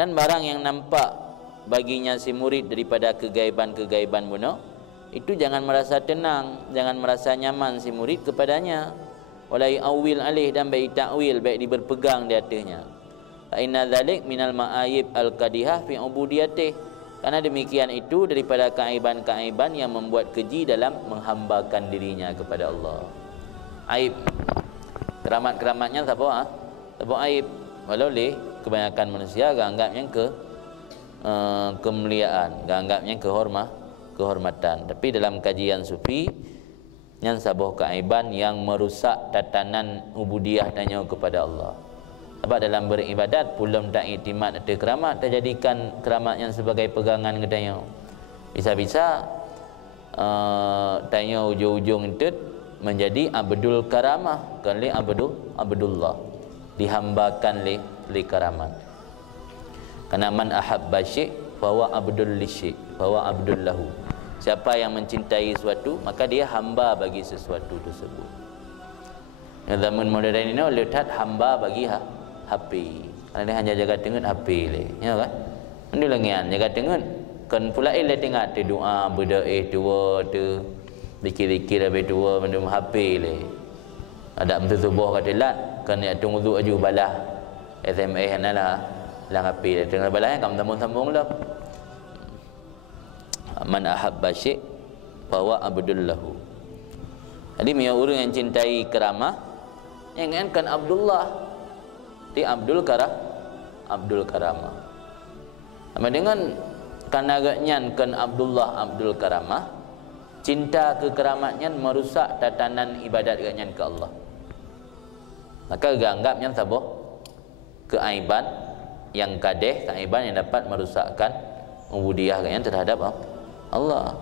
dan barang yang nampak baginya si murid daripada kegaiban-kegaiban bunuh, itu jangan merasa tenang, jangan merasa nyaman si murid kepadanya. Walai awil alih, dan baik takwil, baik berpegang di atasnya. Fa inna dzalik minal ma'ayib al-qadihah fi ubudiyatih, karena demikian itu daripada keaiban-keaiban yang membuat keji dalam menghambakan dirinya kepada Allah. Aib, keramat-keramatnya siapa? Siapa aib? Walau leh kebanyakan manusia anggapnya kemuliaan, anggapnya kehormatan. Tapi dalam kajian sufi, yang sabuh keaiban yang merusak tatanan ubudiyah tanya kepada Allah. Sebab dalam beribadat belum tak iktimat ada keramat, tak jadikan keramat yang sebagai pegangan katanya. Bisa-bisa tanya ujung-ujung itu menjadi abdul karamah, kan li abdullah, dihambakan li karamat. Karena man ahabba syai' fa huwa abdul lisyai', fa huwa abdul lahu. Siapa yang mencintai sesuatu, maka dia hamba bagi sesuatu tersebut. Zaman moden ini lihat hamba bagi HP. Karena dia hanya jaga tengut HP le, ya kan? Ini lengian jaga tengut. Kan pula le tengah tu doa berdoa tua tu, zikir-zikir habis tua minum HP le. Ada bentuk tubuh kata lat, kan ya tunggu tu aju balah SMS analah lang HP le. Tengah balahnya kamu sambung-sambung lah. Man ahabba syai' fa huwa abdul lahu. Jadi dia orang yang cintai keramah, yang kan Abdullah, di Abdul Karamah. Sama dengan kanaganya kan Abdullah Abdul Karamah, cinta ke keramatnya merusak tatanan ibadat ganyan ke Allah. Maka anggapnya sabuh keaiban yang kadeh, keaiban yang dapat merusakkan ubudiyah ganyan terhadap Allah.